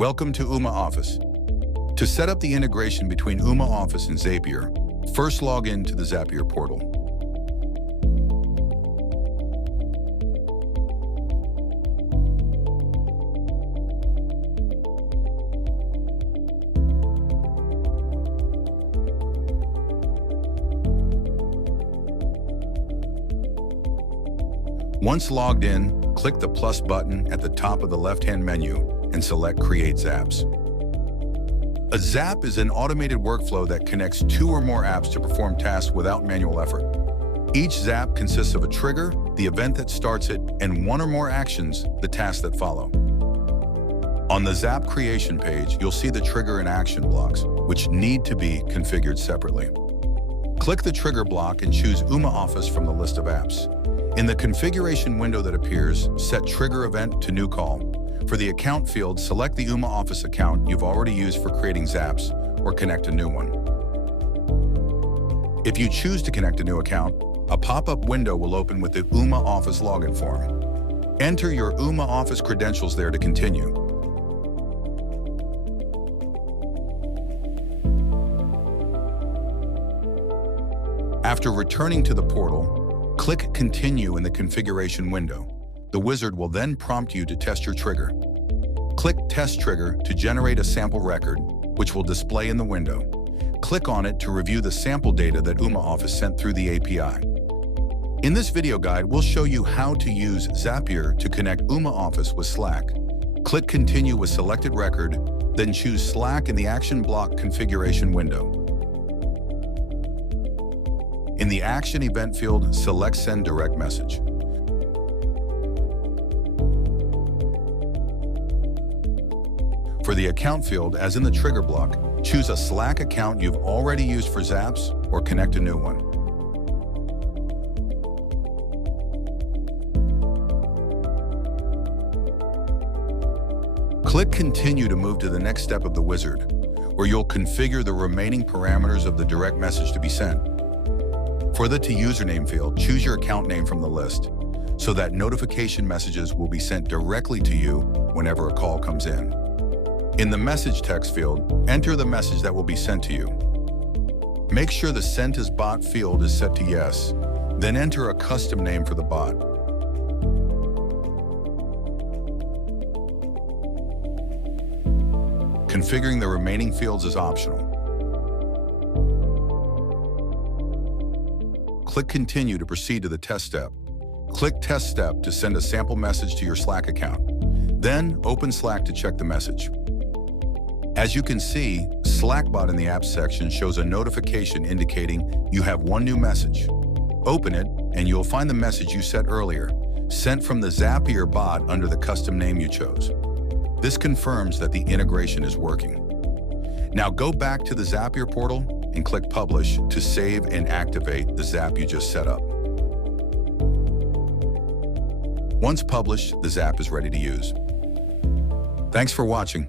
Welcome to Ooma Office. To set up the integration between Ooma Office and Zapier, first log in to the Zapier portal. Once logged in, click the plus button at the top of the left-hand menu and select Create Zaps. A zap is an automated workflow that connects two or more apps to perform tasks without manual effort. Each zap consists of a trigger, the event that starts it, and one or more actions, the tasks that follow. On the Zap creation page, you'll see the trigger and action blocks, which need to be configured separately. Click the trigger block and choose Ooma Office from the list of apps. In the configuration window that appears, set trigger event to new call. For the account field, select the Ooma Office account you've already used for creating zaps or connect a new one. If you choose to connect a new account, a pop-up window will open with the Ooma Office login form. Enter your Ooma Office credentials there to continue. After returning to the portal, click Continue in the configuration window. The wizard will then prompt you to test your trigger. Click Test Trigger to generate a sample record, which will display in the window. Click on it to review the sample data that Ooma Office sent through the API. In this video guide, we'll show you how to use Zapier to connect Ooma Office with Slack. Click Continue with selected record, then choose Slack in the Action Block configuration window. In the Action Event field, select Send Direct Message. For the account field, as in the trigger block, choose a Slack account you've already used for Zaps or connect a new one. Click Continue to move to the next step of the wizard, where you'll configure the remaining parameters of the direct message to be sent. For the To Username field, choose your account name from the list, so that notification messages will be sent directly to you whenever a call comes in. In the Message Text field, enter the message that will be sent to you. Make sure the Sent as Bot field is set to Yes, then enter a custom name for the bot. Configuring the remaining fields is optional. Click Continue to proceed to the test step. Click Test Step to send a sample message to your Slack account. Then open Slack to check the message. As you can see, Slackbot in the Apps section shows a notification indicating you have one new message. Open it, and you'll find the message you set earlier, sent from the Zapier bot under the custom name you chose. This confirms that the integration is working. Now go back to the Zapier portal and click Publish to save and activate the Zap you just set up. Once published, the Zap is ready to use. Thanks for watching.